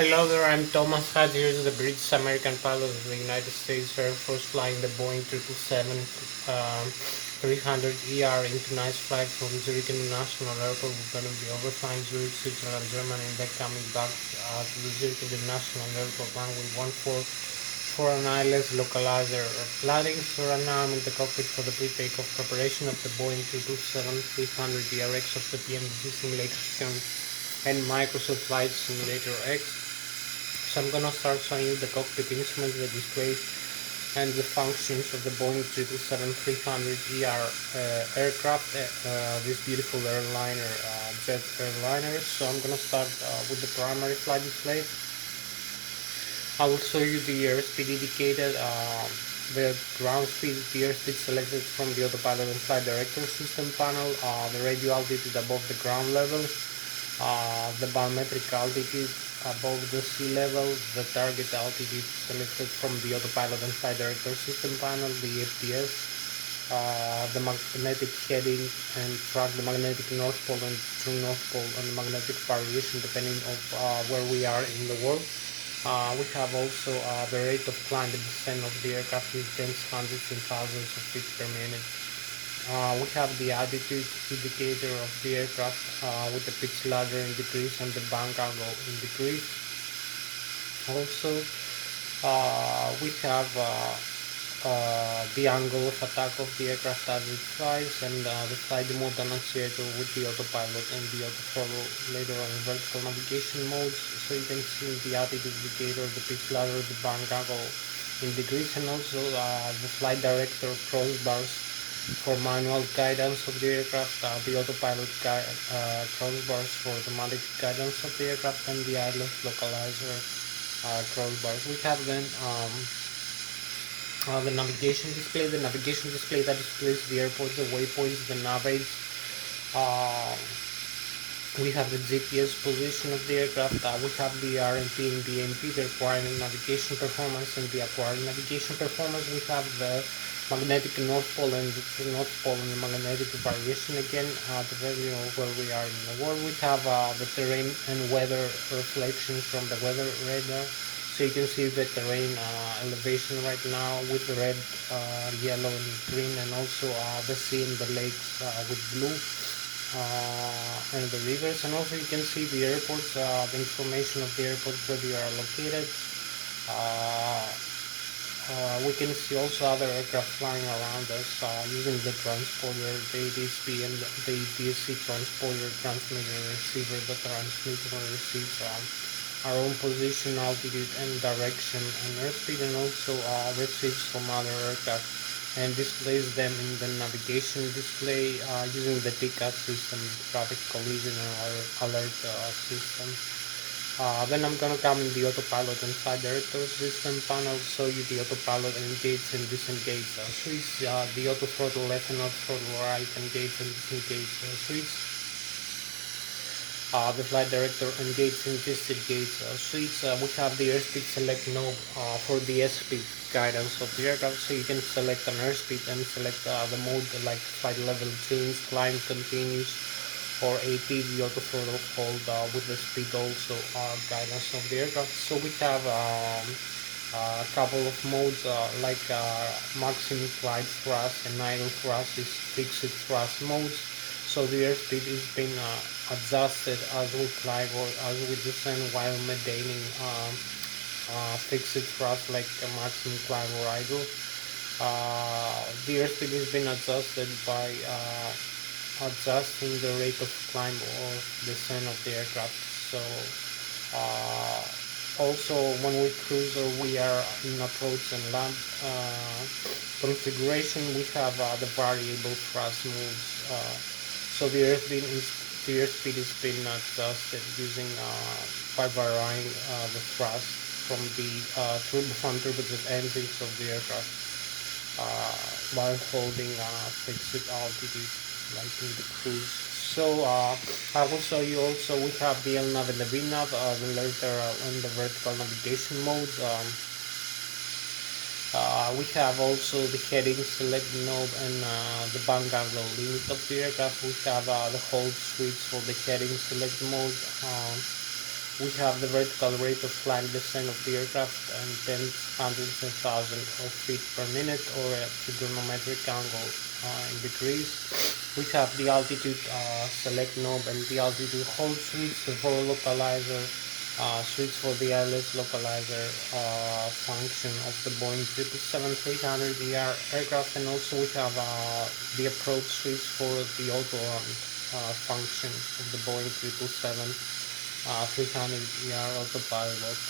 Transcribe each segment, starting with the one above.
Hello there, I'm Thomas Hatsios, the British American pilot of the United States Air Force, flying the Boeing 777 300ER into nice flight from Zurich International Airport. We're going to be overflying Zurich, Switzerland, Germany, and then coming back to the Zurich International Airport runway 14 for an ILS localizer. Landing, so right now I'm in the cockpit for the pre-takeoff preparation of the Boeing 300ERX of the PMDC simulation and Microsoft Flight Simulator X. So I'm gonna start showing you the cockpit instruments, the displays, and the functions of the Boeing 777-300ER aircraft, this beautiful airliner, jet airliner. So I'm gonna start with the primary flight display. I will show you the airspeed indicated, the ground speed, the airspeed selected from the autopilot and flight director system panel, the radio altitude above the ground level, the barometric altitude above the sea level, the target altitude selected from the autopilot and flight director system panel, the FPS, the magnetic heading and track the magnetic north pole and true north pole and the magnetic variation depending on where we are in the world. We have also the rate of climb and descent of the aircraft in tens, hundreds and thousands of feet per minute. We have the altitude indicator of the aircraft with the pitch ladder in degrees and the bank angle in degrees. Also, we have the angle of attack of the aircraft as it flies, and the flight mode annunciator with the autopilot and the auto throttle later on vertical navigation modes. So you can see the altitude indicator, the pitch ladder, the bank angle in degrees, and also the flight director crossbars for manual guidance of the aircraft, the autopilot crossbars for automatic guidance of the aircraft, and the ILS localizer crossbars. We have then the navigation display. The navigation display that displays the airports, the waypoints, the nav aids. We have the GPS position of the aircraft. We have the RMP and the MP, the required navigation performance and the acquired navigation performance. We have the magnetic north pole and the true north pole and the magnetic variation again, depending on where we are in the world. We have the terrain and weather reflection from the weather radar. So you can see the terrain elevation right now with red, yellow and green, and also the sea and the lakes with blue. And the rivers, and also you can see the airports, the information of the airports where they are located. We can see also other aircraft flying around us using the transponder, the ADSB and the DSC transponder, transmitter and receiver that transmits and receives our own position, altitude and direction and airspeed, and also receives from other aircraft and displays them in the navigation display using the TCAS system, traffic collision alert system. Then I'm gonna come in the autopilot and flight director system panel, show you the autopilot engage and disengage switch, the auto throttle left and auto throttle right, engage and disengage switch, the flight director engage and disengage switch. We have the airspeed select knob for the airspeed guidance of the aircraft, so you can select an airspeed and select the mode like flight level change, climb continuous, or AT, the auto throttle hold with the speed also guidance of the aircraft. So we have a couple of modes like maximum flight thrust and idle thrust is fixed thrust modes. So the airspeed is being adjusted as we climb or as we descend while maintaining fixed thrust like maximum climb or idle. The airspeed has been adjusted by adjusting the rate of climb or descent of the aircraft. So also when we cruise or we are in approach and land configuration, we have the variable thrust modes. So the airspeed is being adjusted using by varying the thrust from the turbofan-turbojet engines of the aircraft while holding fixed altitude like in the cruise. So I will show you also we have the LNAV and the VNAV, the lateral and the vertical navigation modes. We have also the heading select knob and the bank angle limit of the aircraft. We have the hold switch for the heading select mode. We have the vertical rate of flight descent of the aircraft and tens, hundreds, and thousands of feet per minute, or a trigonometric angle in degrees. We have the altitude select knob and the altitude hold switch, the for localizer switch for the Lszh localizer function of the Boeing 777-300ER aircraft, and also we have the approach switch for the auto run function of the Boeing 300ER autopilot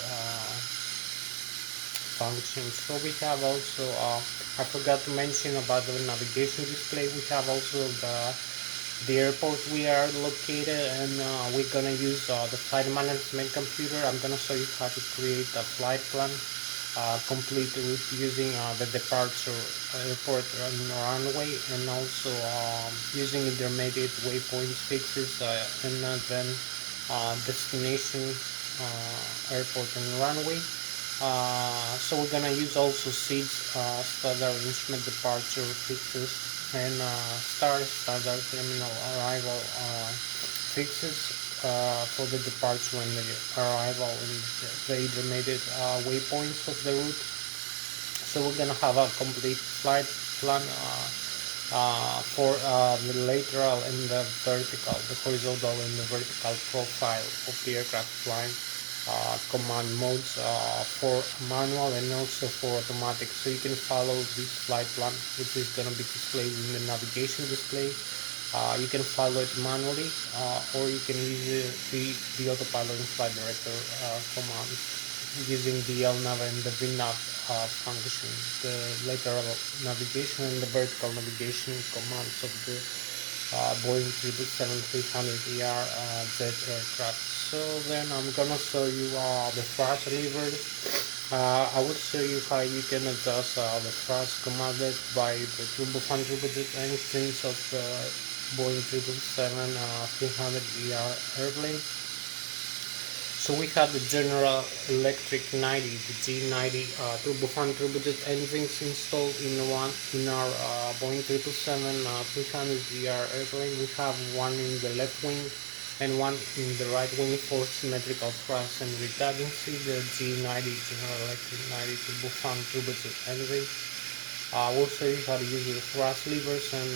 function. So we have also, I forgot to mention about the navigation display. We have also the airport we are located, and we're gonna use the flight management computer. I'm gonna show you how to create a flight plan complete with using the departure airport and runway, and also using intermediate waypoints fixes, and then destination airport and runway. So we're gonna use also seats, standard instrument departure fixes, and standard terminal arrival fixes for the departure and the arrival in the intermediate waypoints of the route. So we're gonna have a complete flight plan for the lateral and the vertical, the horizontal and the vertical profile of the aircraft flying. Command modes for manual and also for automatic, so you can follow this flight plan, which is going to be displayed in the navigation display. You can follow it manually, or you can use the autopilot and flight director commands using the LNAV and the VNAV function, the lateral navigation and the vertical navigation commands of the Boeing 777-300ER jet aircraft. So then I'm gonna show you the thrust levers. I will show you how you can adjust the thrust commanded by the turbofan turbojet engines of the Boeing 777-300ER airplane. So we have the General Electric 90, the G90 turbofan turbojet engines installed in our Boeing 777-300ER airplane. We have one in the left wing and one in the right wing for symmetrical thrust and redundancy. The G90 General Electric 90 turbofan turbojet engine. We'll show you how to use the thrust levers and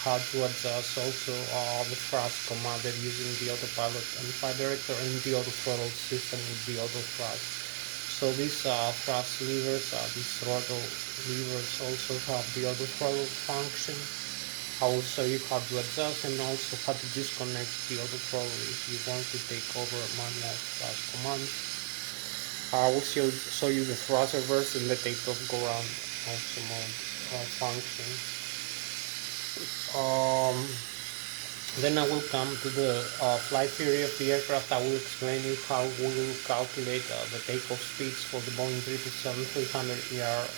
how to adjust also the thrust commanded using the autopilot and flight director and the auto throttle system with the auto thrust. So these thrust levers, these throttle levers also have the auto throttle function. I will show you how to adjust and also how to disconnect the auto throttle if you want to take over manual thrust commands. I will show you the thrust reverse and the takeoff go round also mode function. Then I will come to the flight theory of the aircraft. I will explain you how we will calculate the takeoff speeds for the Boeing 777-300ER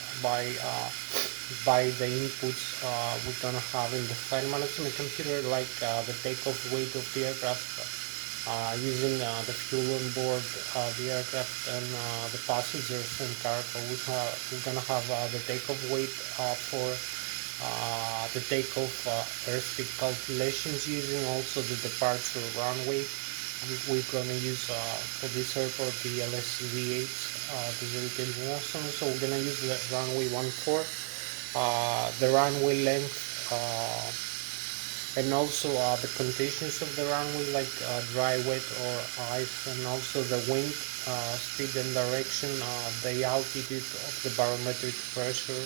by the inputs we're gonna have in the flight management computer, like the takeoff weight of the aircraft, using the fuel on board the aircraft and the passengers and cargo. We're gonna have the takeoff weight for the takeoff airspeed calculations, using also the departure runway. We're gonna use for this airport the Lszh V8, the Zurich International. So we're gonna use the runway 14. The runway length, and also the conditions of the runway, like dry, wet, or ice, and also the wind speed and direction, the altitude of the barometric pressure,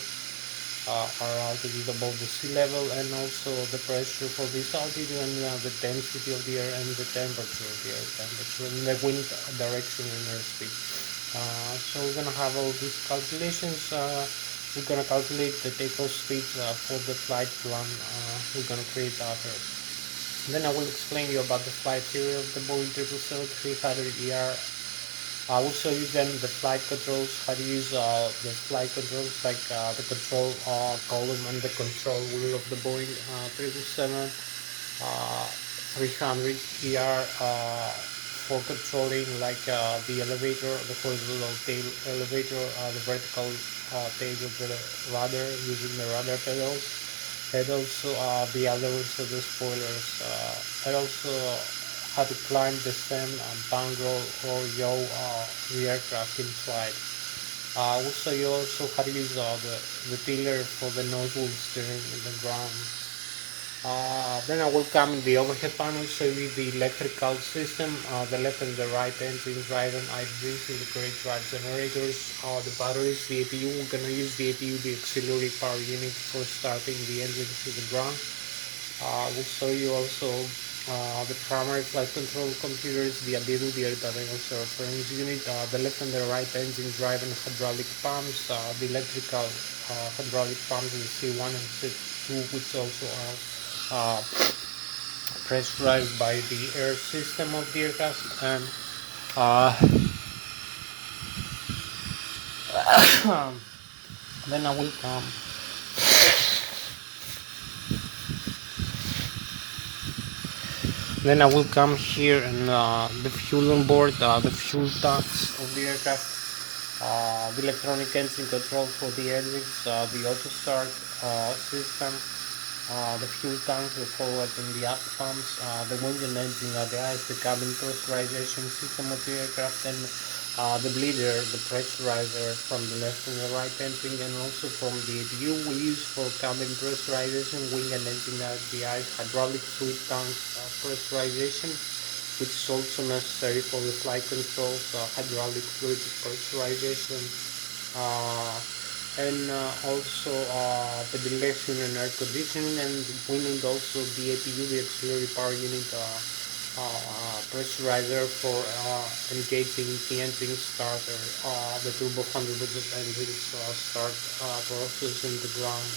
our altitude above the sea level, and also the pressure for this altitude, and the density of the air, and the temperature of the air temperature, and the wind direction and airspeed. So we're gonna have all these calculations. We're going to calculate the takeoff speeds for the flight plan we're going to create after. Then I will explain you about the flight theory of the Boeing 777-300ER. I will show you then the flight controls, how to use the flight controls, like the control column and the control wheel of the Boeing 777-300ER for controlling, like the elevator, the horizontal tail elevator, the vertical tail of the rudder using the rudder pedals, and also the other ones of the spoilers, and also how to climb, descend, bangle, or yaw the aircraft in flight. We'll show you also how to use the tiller for the nozzle steering in the ground. Then I will come in the overhead panel, show you the electrical system, the left and the right engine, drive and IDs, integrated drive generators, the batteries, the APU. We're going to use the APU, the auxiliary power unit, for starting the engine to the ground. We'll show you also the primary flight control computers, the ABIDU, the air diagnosis reference unit, the left and the right engine, drive and hydraulic pumps, the electrical hydraulic pumps, the C1 and C2, which also are pressurized by the air system of the aircraft. And then I will come here and the fuel on board, the fuel tanks of the aircraft, the electronic engine control for the engines, the auto start system, the fuel tanks, the forward and the aft pumps, the wing and engine, the ice, the cabin pressurization system of the aircraft, and the bleeder, the pressurizer from the left and the right engine, and also from the APU we use for cabin pressurization, wing and engine, the ice, hydraulic fluid tanks pressurization, which is also necessary for the flight controls, hydraulic fluid pressurization, and also ventilation and air conditioning, and we need also the APU, the auxiliary power unit, pressurizer for engaging the engine starter, the turbo fan engine start process in the ground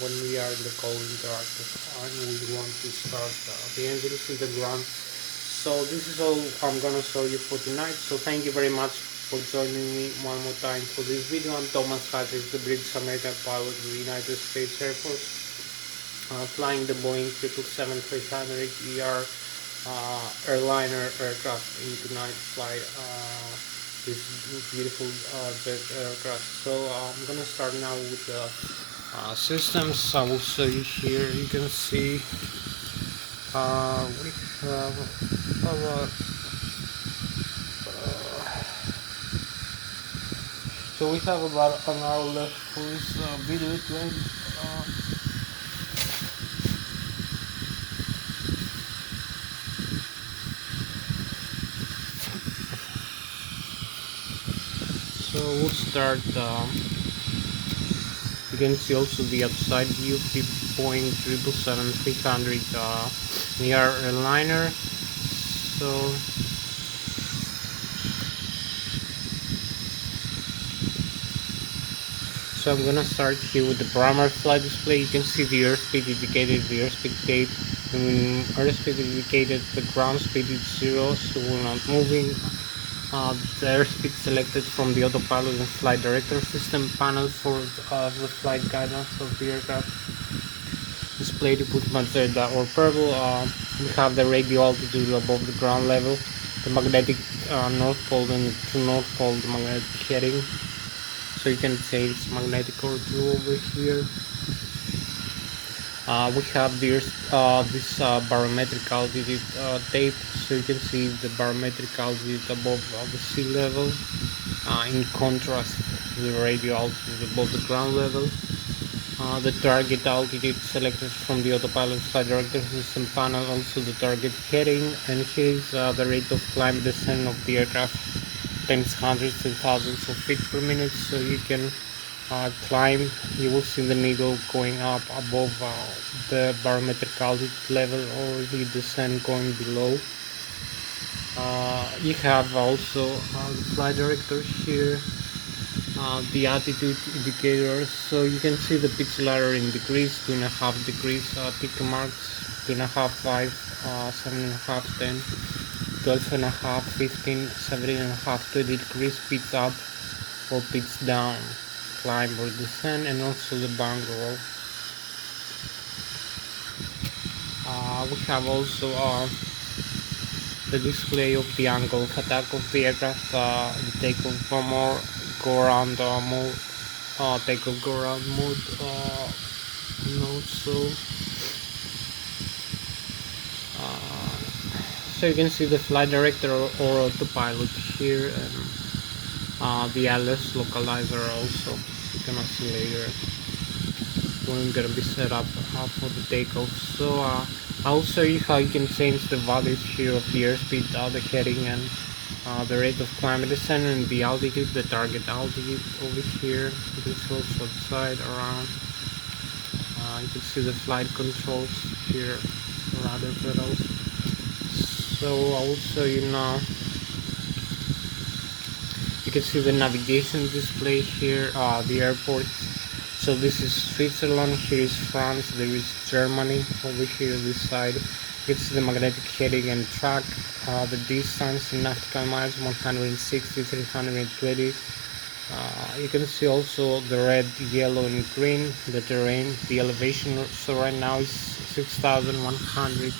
when we are in the cold interactive and we want to start the engines in the ground. So this is all I'm gonna show you for tonight. So thank you very much for joining me one more time for this video. I'm Thomas Hatsios, the British American pilot of the United States Air Force, flying the Boeing 777-300ER airliner aircraft in tonight's flight. This beautiful jet aircraft. So I'm gonna start now with the systems. I will show you here. You can see we have about so we have about an hour left for this video today. So we'll start. You can see also the outside view of the Boeing 777-300 ER airliner. So I'm gonna start here with the primary flight display. You can see the airspeed indicated, the airspeed tape. When airspeed indicated, the ground speed is 0, so we're not moving. The airspeed selected from the autopilot and flight director system panel for the flight guidance of the aircraft. Displayed with magenta or purple. We have the radio altitude above the ground level, the magnetic north pole and to north pole, the magnetic heading. So you can say it's magnetic or two over here. We have this barometric altitude tape, so you can see the barometric altitude above the sea level, in contrast to the radio altitude above the ground level. The target altitude selected from the autopilot flight director system panel, also the target heading, and here is the rate of climb descent of the aircraft, times hundreds and thousands of feet per minute. So you can climb, you will see the needle going up above the barometric altitude level, or the descent going below. You have also the flight director here, the altitude indicators, so you can see the pitch ladder in degrees, 2.5 degrees, tick marks, 2.5, 5, 7.5, 10, 12.5, 15, 17.5, 20 degrees, pitch up or pitch down, climb or descend, and also the bank roll. We have also the display of the angle of attack of the aircraft, the takeoff mode, go around mode, takeoff go around mode, and also So you can see the flight director or autopilot here, and the Lszh localizer also. You can see later when gonna be set up for the takeoff. So I'll show you how you can change the values here of the airspeed, the heading, and the rate of climb descent, and the altitude, the target altitude over here. You can see also the side around. You can see the flight controls here, rudder pedals. So I will show you now. You can see the navigation display here, the airport. So this is Switzerland, here is France, there is Germany over here this side. You can see the magnetic heading and track, the distance in nautical miles, 160, 320. You can see also the red, yellow and green, the terrain, the elevation. So right now is 6,100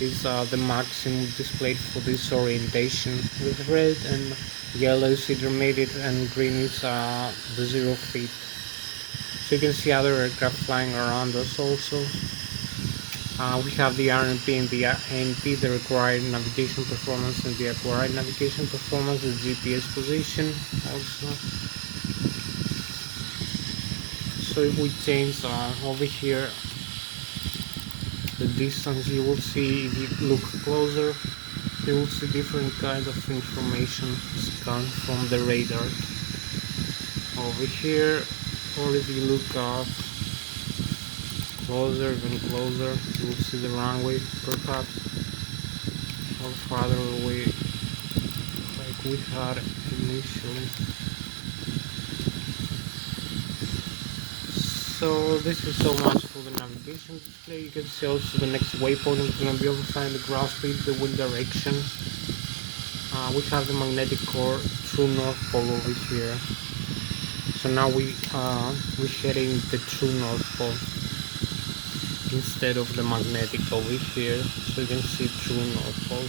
is the maximum displayed for this orientation, with red and yellow is intermediate and green is the 0 feet. So you can see other aircraft flying around us also. We have the RNP and the ANP, the required navigation performance and the acquired navigation performance, the GPS position also. So if we change over here the distance, you will see, if you look closer, you will see different kind of information scanned from the radar over here. Or if you look closer, even closer, you will see the runway perhaps, or farther away like we had initially. So this is so much for the navigation display. You can see also the next waypoint is going to be overflying the ground speed, the wind direction. We have the magnetic core, true north pole over here. So now we're heading the true north pole instead of the magnetic over here. So you can see true north pole.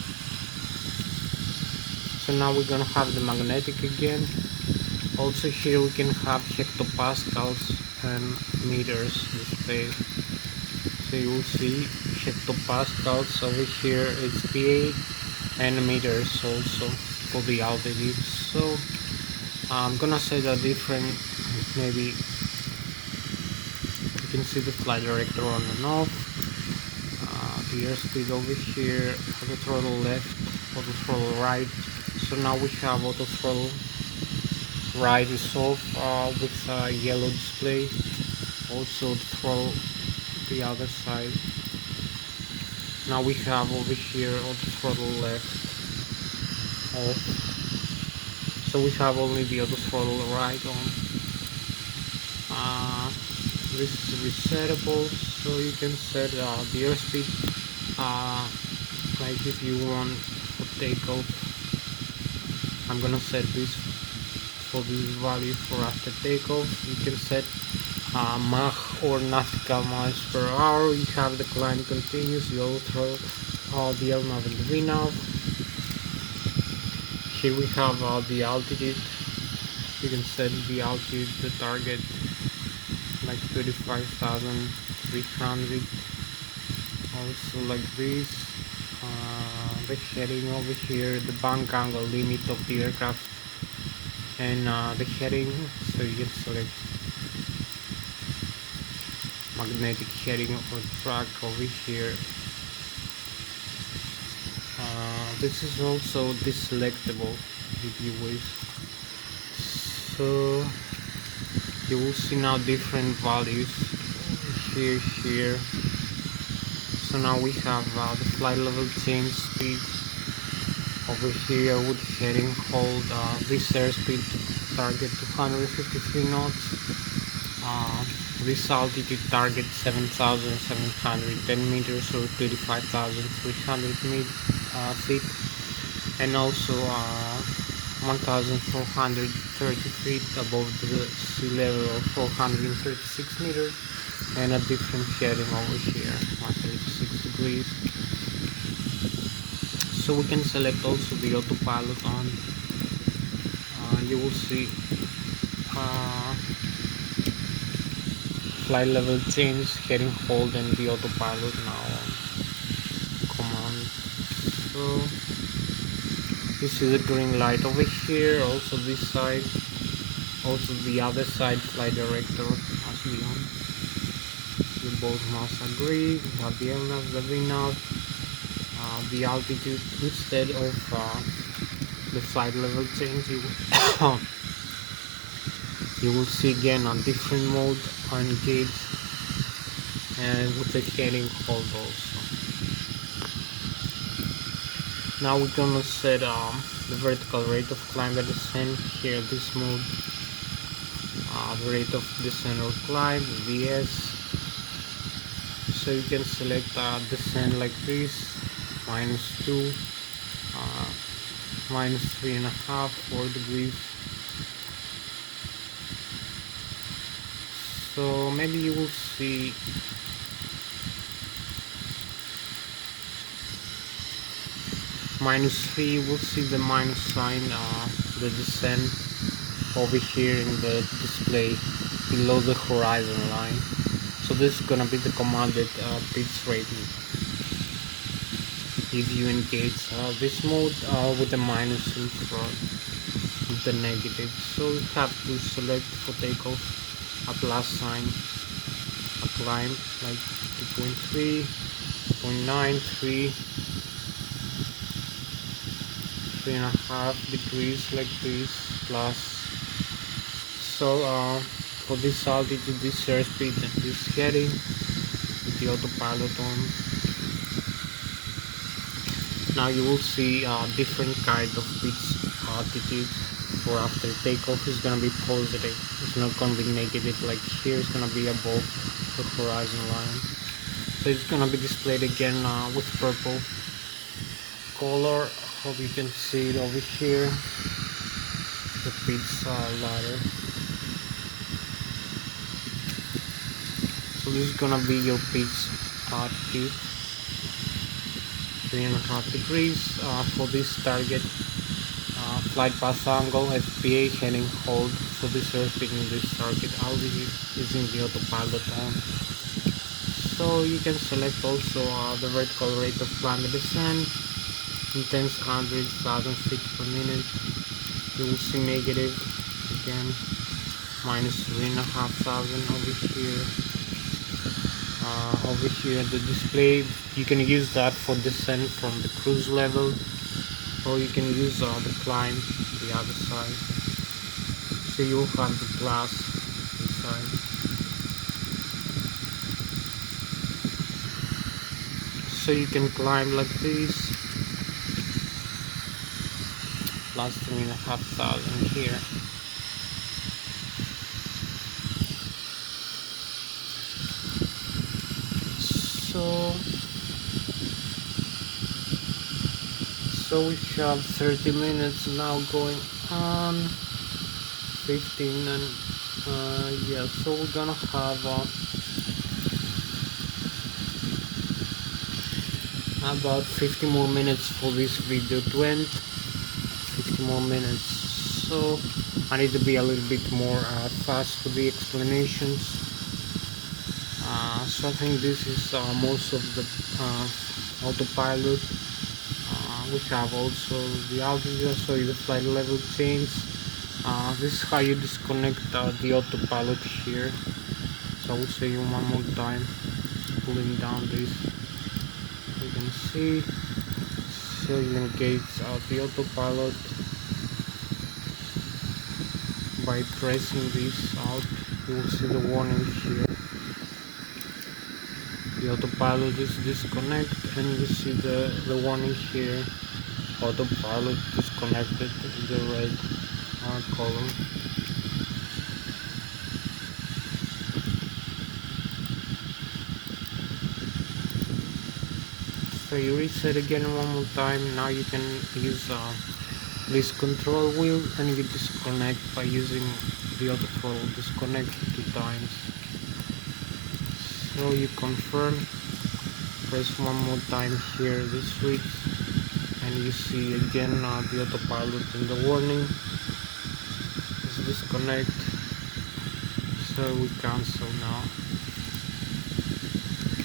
So now we're gonna have the magnetic again. Also here we can have hectopascals and meters displayed. So you will see hectopascals over here, it's PA, and meters also for the altitude. So I'm gonna set a different, maybe you can see the flight director on and off, the airspeed over here, auto throttle left, auto throttle right. So now we have auto throttle right is off with a yellow display. Also the throttle the other side. Now we have over here auto throttle left off. So we have only the auto throttle right on. This is resettable, so you can set the airspeed like if you want for takeoff. I'm gonna set this for this value for after takeoff. You can set Mach or nautical miles per hour. You have the climb continuous, the auto throttle, the LNAV and the VNAV. Here we have the altitude. You can set the altitude, the target like 35,300. Also like this, the heading over here, the bank angle limit of the aircraft, and the heading. So you can select magnetic heading or track over here. This is also deselectable if you wish. So you will see now different values here. So now we have the flight level change speed over here with heading hold, this airspeed target 253 knots, this altitude target 7,710 meters or 35,300 feet, and also 1,430 feet above the sea level of 436 meters, and a different heading over here, 136 degrees. So we can select also the autopilot on. You will see flight level change, heading hold, and the autopilot now on command. So So this is a green light over here, also this side, also the other side flight director must be on. You both must agree. We have the LNAV, the VNAV, the altitude instead of the flight level change. You will see again a different mode on gauge and with the heading hold also. Now we're gonna set the vertical rate of climb and descent here, this mode, the rate of descent or climb, VS. So you can select descent like this, -2, -3.5, 4 degrees. So maybe you will see -3, you will see the minus sign, the descent over here in the display below the horizon line. So this is gonna be the commanded pitch rating if you engage this mode with the minus in front, with the negative. So you have to select for takeoff a plus sign, a climb like 2.3, 2.9, 3, 3.5 degrees like this, plus. So for this altitude, this airspeed and this heading with the autopilot on. Now you will see different kind of pitch altitude. For after takeoff is gonna be positive. It's not gonna be negative like here. It's gonna be above the horizon line. So it's gonna be displayed again with purple color. Hope you can see it over here. The pitch ladder. So this is gonna be your pitch altitude. 3.5 degrees for this target. Flight path angle, FPA, heading hold for this airspeed in this target altitude using the autopilot on. So you can select also the vertical rate of climb and descent in tens, hundreds, thousand feet per minute. You will see negative again, -3,500 over here. Over here the display, you can use that for descent from the cruise level, or you can use the climb the other side. So you will have the plus this side. So you can climb like this, plus 3,500 here. So we have 30 minutes now going on, 15, and yeah, so we're gonna have about 50 more minutes for this video to end. 50 more minutes, so I need to be a little bit more fast with the explanations. So I think this is most of the autopilot. We have also the altitude, so the flight level change. This is how you disconnect the autopilot here. So I will show you one more time, pulling down this. You can see, so you engage the autopilot by pressing this out. You will see the warning here. The autopilot is disconnected, and you see the warning here. Autopilot disconnected in the red column. So you reset again one more time. Now you can use this control wheel, and you disconnect by using the auto throttle disconnect 2 times. So you confirm, press one more time here the switch, and you see again the autopilot in the warning is disconnect. So we cancel now.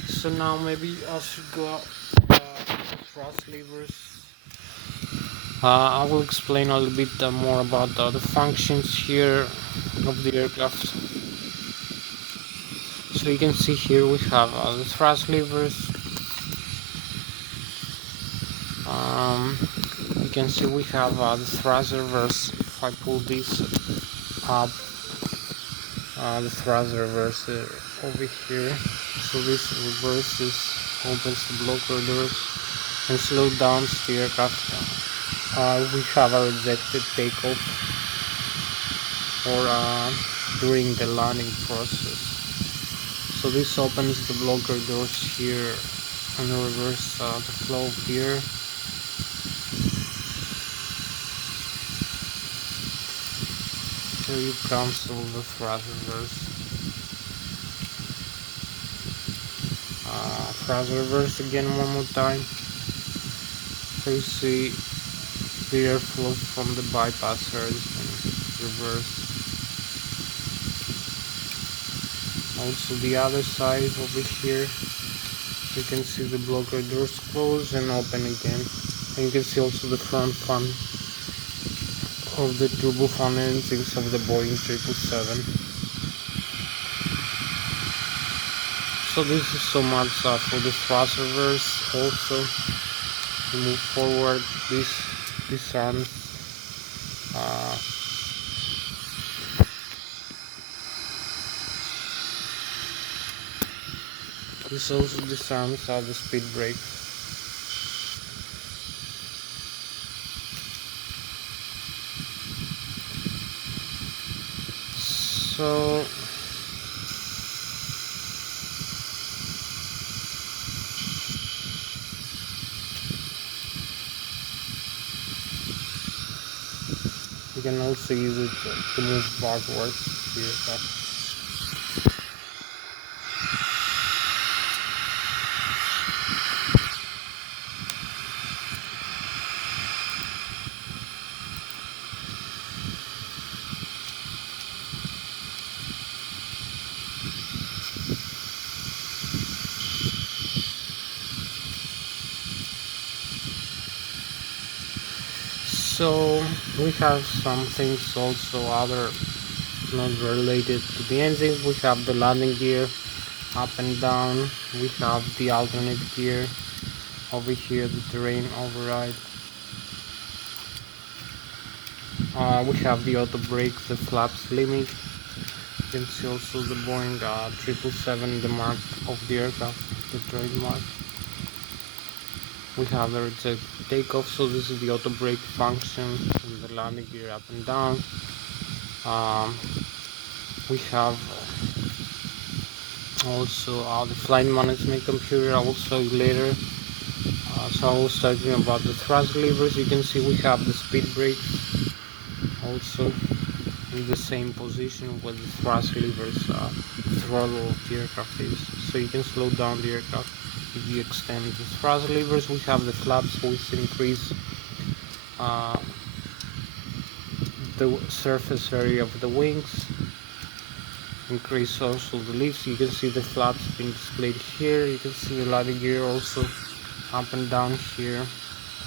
So now maybe I should go thrust levers I will explain a little bit more about the functions here of the aircraft. So you can see here we have the thrust levers. You can see we have the thrust reverse. If I pull this up, the thrust reverse over here. So this reverses, opens the blocker doors and slow down the aircraft. We have a rejected takeoff or during the landing process. So this opens the blocker doors here and reverse the flow of the air. Here you cancel the thrust reverse. Thrust reverse again one more time. You see the airflow from the bypasser has been reversed. Also the other side over here, you can see the blocker doors close and open again. And you can see also the front fan of the turbofan engines of the Boeing 777. So this is so much for the thrust reverse. Also, we move forward, this arms. This also disarms the speed brake. So you can also use it to move backwards here. So we have some things also other not related to the engine. We have the landing gear up and down. We have the alternate gear over here, the terrain override. We have the auto brake, the flaps limit. You can see also the Boeing 777, the mark of the aircraft, the trademark. We have the reject takeoff, so this is the auto brake function and the landing gear up and down. We have also the flight management computer. I will show you later. So I was talking about the thrust levers. You can see we have the speed brakes also in the same position with the thrust levers, the throttle of the aircraft is. So you can slow down the aircraft if you extend the thrust levers. We have the flaps which increase the surface area of the wings, increase also the lifts. You can see the flaps being displayed here. You can see the landing gear also up and down here.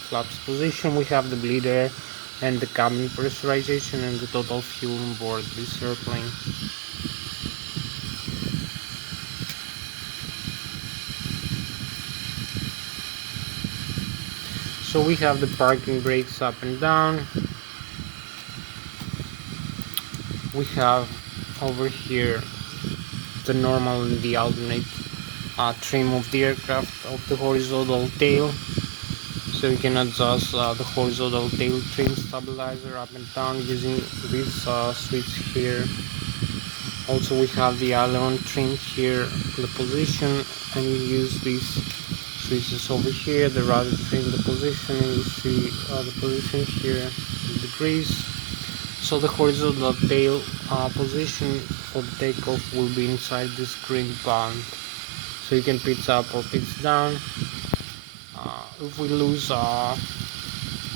Flaps position. We have the bleed air and the cabin pressurization and the total fuel on board this airplane. So we have the parking brakes up and down. We have over here the normal and the alternate trim of the aircraft of the horizontal tail. So you can adjust the horizontal tail trim stabilizer up and down using this switch here. Also we have the aileron trim here, the position, and you use these switches over here, the rudder trim, the position, and you see the position here in degrees. So the horizontal tail position for the takeoff will be inside this green band. So you can pitch up or pitch down. If we lose the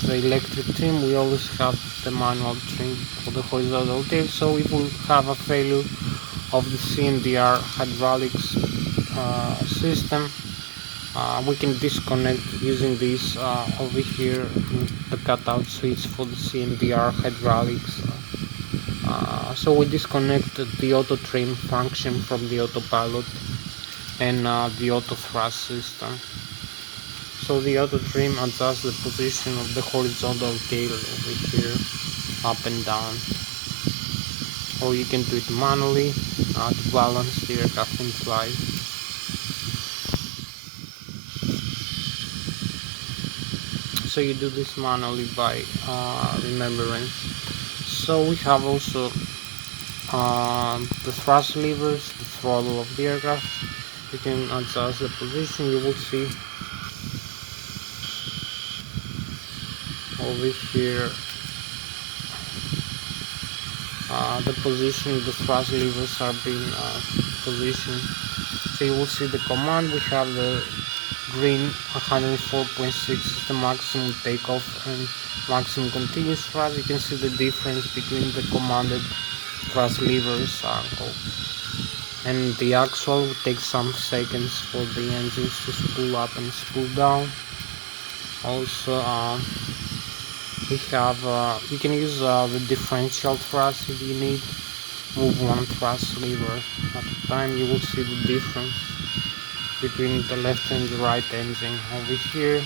electric trim, we always have the manual trim for the horizontal tail. So if we have a failure of the CNDR hydraulics system, We can disconnect using this over here, the cutout switch for the CMBR hydraulics. So we disconnected the auto trim function from the autopilot and the auto thrust system. So the auto trim adjusts the position of the horizontal tail over here, up and down, or you can do it manually to balance the aircraft in flight. So you do this manually by remembrance. So we have also the thrust levers, the throttle of the aircraft. You can adjust the position. You will see over here the position, the thrust levers are being positioned. So you will see the command. We have the green 104.6 is the maximum takeoff and maximum continuous thrust. You can see the difference between the commanded thrust levers and the actual. Will take some seconds for the engines to spool up and spool down. Also we have you can use the differential thrust if you need. Move one thrust lever at a time. You will see the difference between the left and the right engine over here.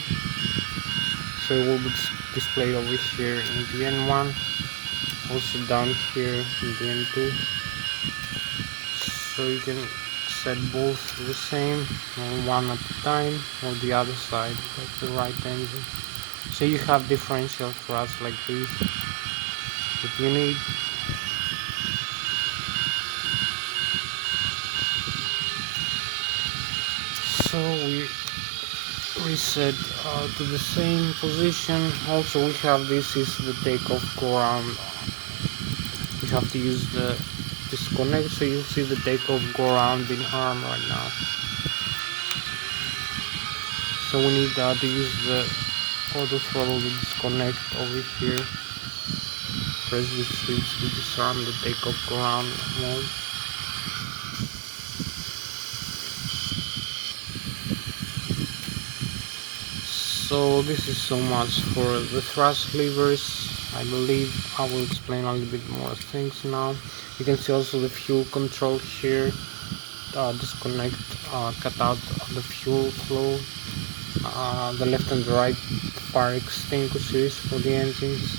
So it will be displayed over here in the N1, also down here in the N2. So you can set both the same, or one at a time, or the other side of the right engine. So you have differential thrust like this if you need. So we reset to the same position. Also we have this is the takeoff go around. We have to use the disconnect, so you see the takeoff go around in arm right now. So we need to use the auto throttle to disconnect over here. Press the switch to disarm the takeoff go around mode. So this is so much for the thrust levers. I believe I will explain a little bit more things now. You can see also the fuel control here. Disconnect, cut out the fuel flow. The left and right fire extinguishers for the engines.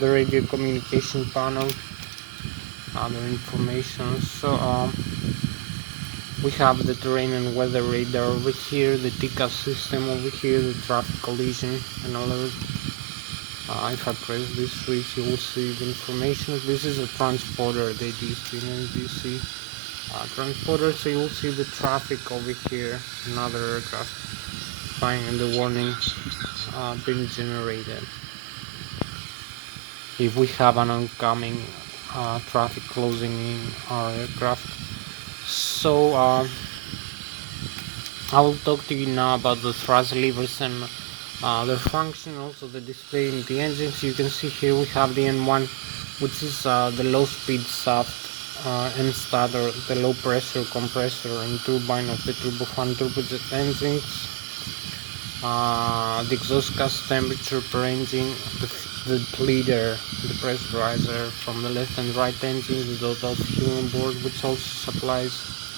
The radio communication panel. Other information. So we have the terrain and weather radar over here, the TCAS system over here, the traffic collision and alert. If I press this switch, you will see the information. This is a transporter, the DC and DC transporter, so you will see the traffic over here, another aircraft flying, and the warning being generated if we have an oncoming traffic closing in our aircraft. So I will talk to you now about the thrust levers and their function, also the display in the engines. You can see here we have the N1, which is the low speed shaft and starter, the low pressure compressor and turbine of the turbofan turbojet engines. The exhaust gas temperature per engine, the bleeder, the pressurizer from the left and right engines, the total fuel on board, which also supplies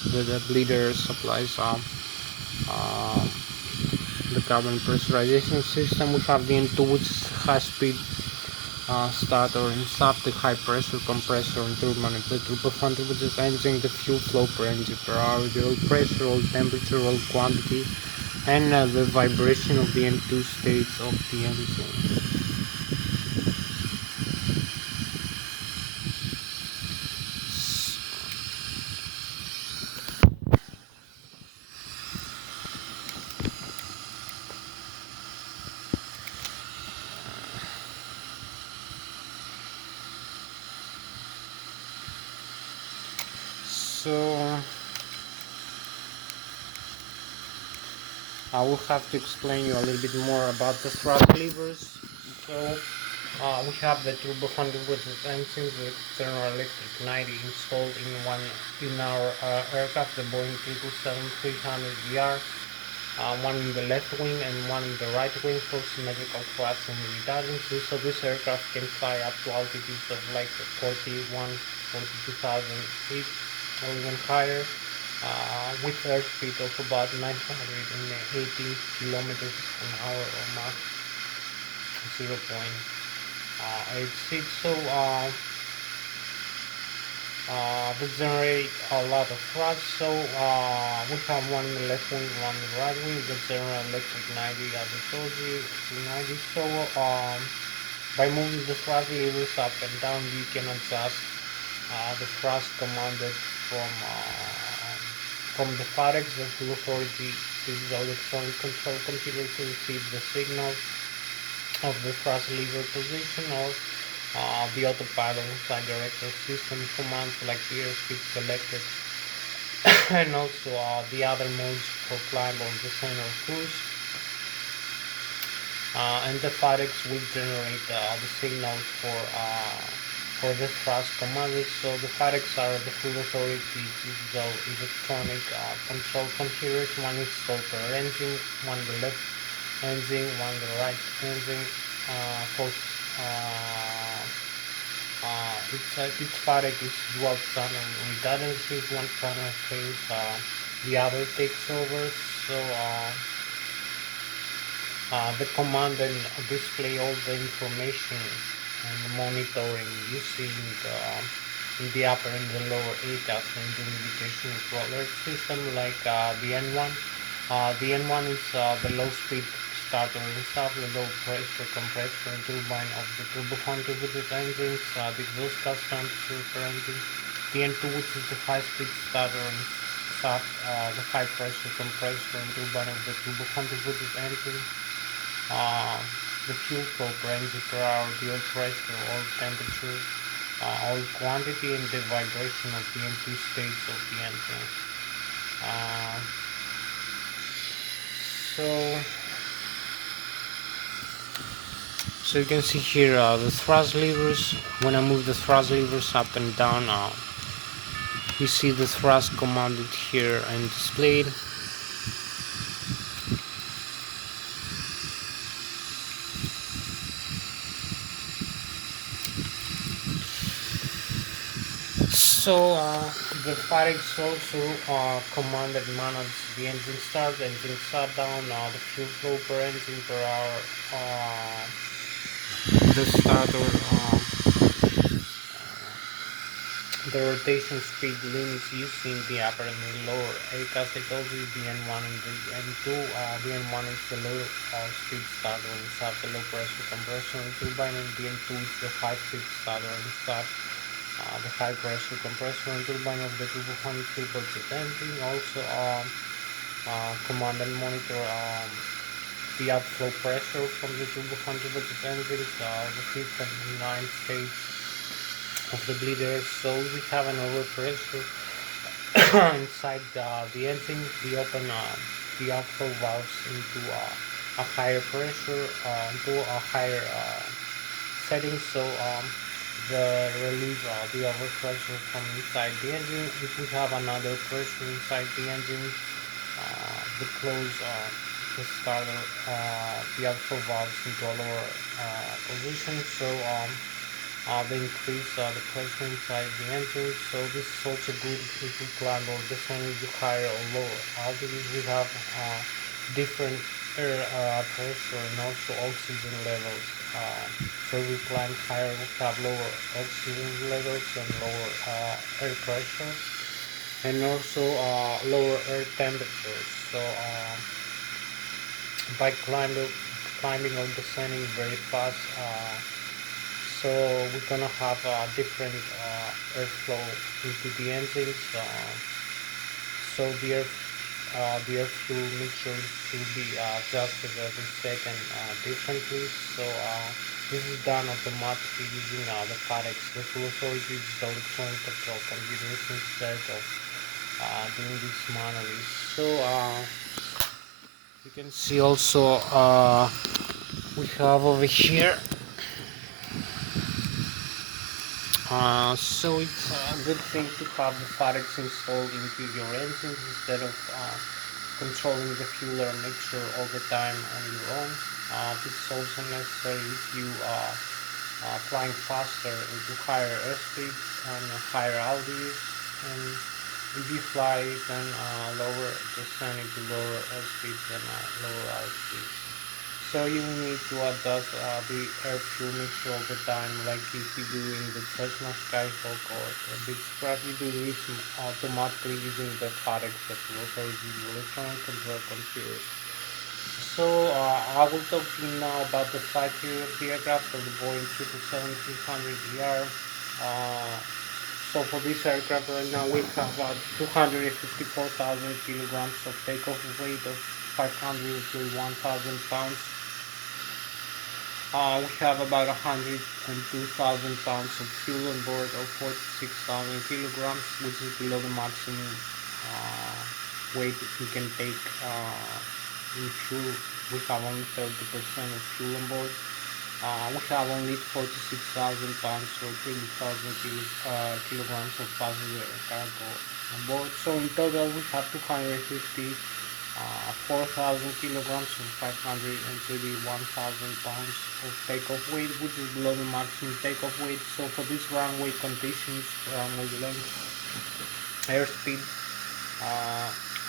the bleeder supplies the carbon pressurization system. We have the N2, which is high speed starter and shaft, the high pressure compressor and turbine of the turbofan turbojet engine, the fuel flow per engine per hour, the oil pressure, oil temperature, oil quantity, and the vibration of the N2 states of the engine. So I will have to explain you a little bit more about the thrust levers. So We have the turbo with the engines with General Electric 90 installed in our aircraft, the Boeing 777-300ER. One in the left wing and one in the right wing for symmetrical thrust and redundancy. So this aircraft can fly up to altitudes of like 42,000 feet or even higher, with airspeed of about 980 kilometers an hour or Mach 0.86. So they generate a lot of thrust. So we have one in the left wing, one in the right wing. The General Electric 90, as I told you, 90. So by moving the thrust levers up and down, you can adjust the thrust commanded from the FAREX, the full authority. This is the electronic control computer to receive the signal of the thrust lever position, or the autopilot inside director system commands like the airspeed selected and also the other modes for climb or descent or cruise. And the FAREX will generate the signal for the thrust commanded. So the FAREX are the full authority digital electronic control computers. One is per engine, one the left engine, one the right engine. For its FAREX is dual channel redundancy. One channel fails, the other takes over. So the command and display all the information and monitoring using in the upper and the lower ACAS and the invitation controller system, like the N1. The N1 is the low speed starter and stop, the low pressure compressor and turbine of the turbofan turbine engines, the exhaust gas transfer per engine. The N2, which is the high speed starter and stop, the high pressure compressor and turbine of the turbofan turbine engine. The fuel flow per engine per hour, the oil pressure, oil temperature, oil quantity, and the vibration of the empty states of the engine. So you can see here the thrust levers. When I move the thrust levers up and down, you see the thrust commanded here and displayed. So the FAREX also commanded manage the engine start, engine shutdown, the fuel flow per engine per hour, the starter, the rotation speed limits using the upper and the lower ACAS. I told you the N1 and the N2. The N1 is the low speed starter and stop, the low pressure compression turbine, and the N2 is the high speed starter and stop, the high pressure compressor and turbine of the turbofan turbojet engine. Also command and monitor the outflow pressure from the turbofan turbojet engines, the fifth and ninth stage of the bleeder. So we have an overpressure inside the engine. We open the outflow valves into a higher pressure, into a higher setting. So the relieve the overpressure from inside the engine. If we have another pressure inside the engine, the close the starter, the outflow valves into a lower position. So they increase the pressure inside the engine. So this is also good if we climb or descend to higher or lower altitudes. We have different air pressure and also oxygen levels. So we climb higher, we have lower oxygen levels and lower air pressure, and also lower air temperatures. So by climbing or descending very fast, so we're gonna have different airflow into the engines. So the airflow mixture should be adjusted every second differently. So this is done automatically using the FAREX, the full authority digital electronic control computers, instead of doing this manually. So you can see also we have over here So it's a good thing to have the FAREX installed into your engines instead of controlling the fuel or mixture all the time on your own. This is also necessary if you are flying faster into higher airspeeds and higher altitudes, and if you fly then lower descend into lower airspeeds and lower altitudes. So you need to adjust the air fuel mixture all the time, like if you do in the Cessna Skyhawk or a big craft, you do this automatically using the FAREX that will also use the electronic control computer. So I will talk to you now about the flight theory of the aircraft of the Boeing 777-300ER. So for this aircraft right now we have 254,000 kilograms of takeoff weight of 500 to 1,000 pounds. We have about 102,000 pounds of fuel on board of 46,000 kilograms, which is below the maximum weight we can take in fuel. We have only 30% of fuel on board. We have only 46,000 pounds or 20,000 kilograms of passenger cargo on board. So in total we have 250 4,000 kilograms and 531,000 pounds of takeoff weight, which is below the maximum takeoff weight. So for these runway conditions, runway length, airspeed,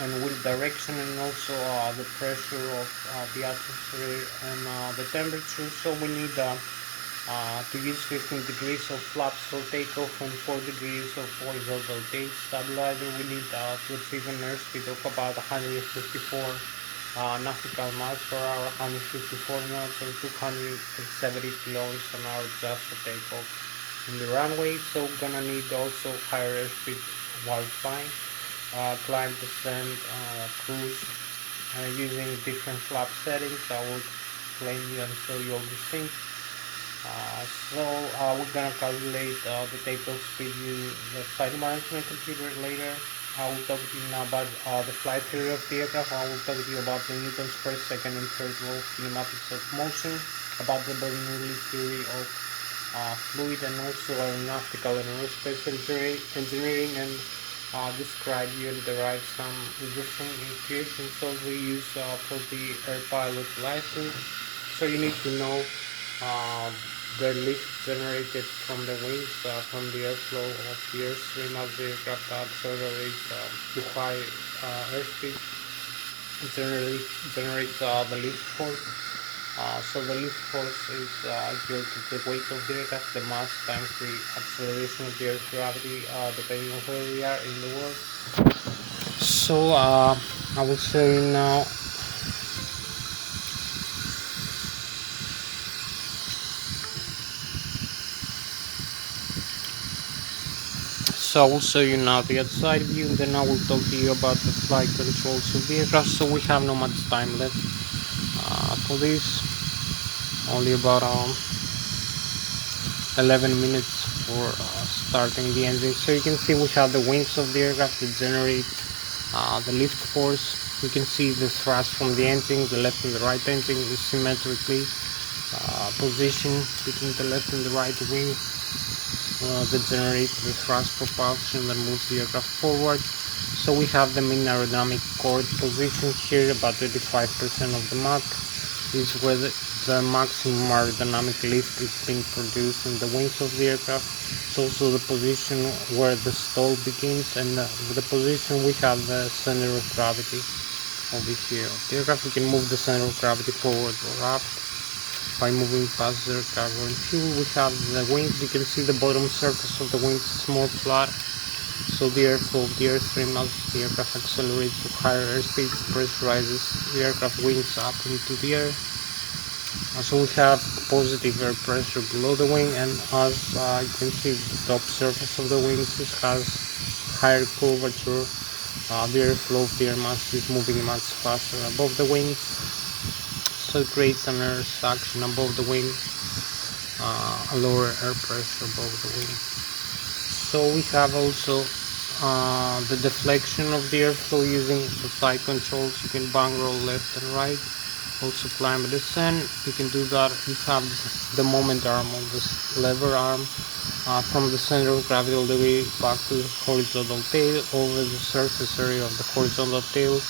and wind direction, and also the pressure of the atmosphere and the temperature, so we need to use 15 degrees of flaps for takeoff and 4 degrees of horizontal tail stabilizer. We need to achieve an airspeed of about 154 nautical miles per hour, 154 knots or 270 kilometers an hour just for takeoff in the runway. So we're gonna need also higher airspeed while flying, climb, descent, cruise, using different flap settings. I will explain you and show you all these things. We're gonna calculate the takeoff speed using the flight management computer later. I will talk to you now about the flight theory of the aircraft. I will talk to you about the newtons per second and third law of kinematics of motion, about the Bernoulli theory of fluid, and also aeronautical and aerospace engineering, and describe you and derive some different equations we use for the air pilot license. So you need to know uh, the lift generated from the wings, from the airflow of the airstream as the aircraft accelerates to high airspeed. It generates the lift force. So the lift force is equal to the weight of the aircraft, the mass times the acceleration of the Earth's gravity, depending on where we are in the world. So I will show you now. So I will show you now the outside view, and then I will talk to you about the flight controls of the aircraft. So we have not much time left for this, only about 11 minutes for starting the engine. So you can see we have the wings of the aircraft that generate the lift force. You can see the thrust from the engine, the left and the right engine is symmetrically positioned between the left and the right wing. That generates the thrust propulsion that moves the aircraft forward. So we have the mean aerodynamic chord position here, about 35% of the Mach. This is where the maximum aerodynamic lift is being produced in the wings of the aircraft. It's also the position where the stall begins, and the position we have the center of gravity over here. The aircraft, we can move the center of gravity forward or up by moving passenger, cargo, and fuel. We have the wings. You can see the bottom surface of the wings is more flat, so the airflow of the airstream as the aircraft accelerates to higher airspeeds pressurizes the aircraft wings up into the air. So we have positive air pressure below the wing, and as you can see, the top surface of the wings has higher curvature. The airflow of the air mass is moving much faster above the wings, so it creates an air suction above the wing, a lower air pressure above the wing. So we have also the deflection of the airflow using the flight controls. You can bang roll left and right, also climb and descend. You can do that. You have the moment arm on this lever arm. from the center of gravity all the way back to the horizontal tail over the surface area of the horizontal tail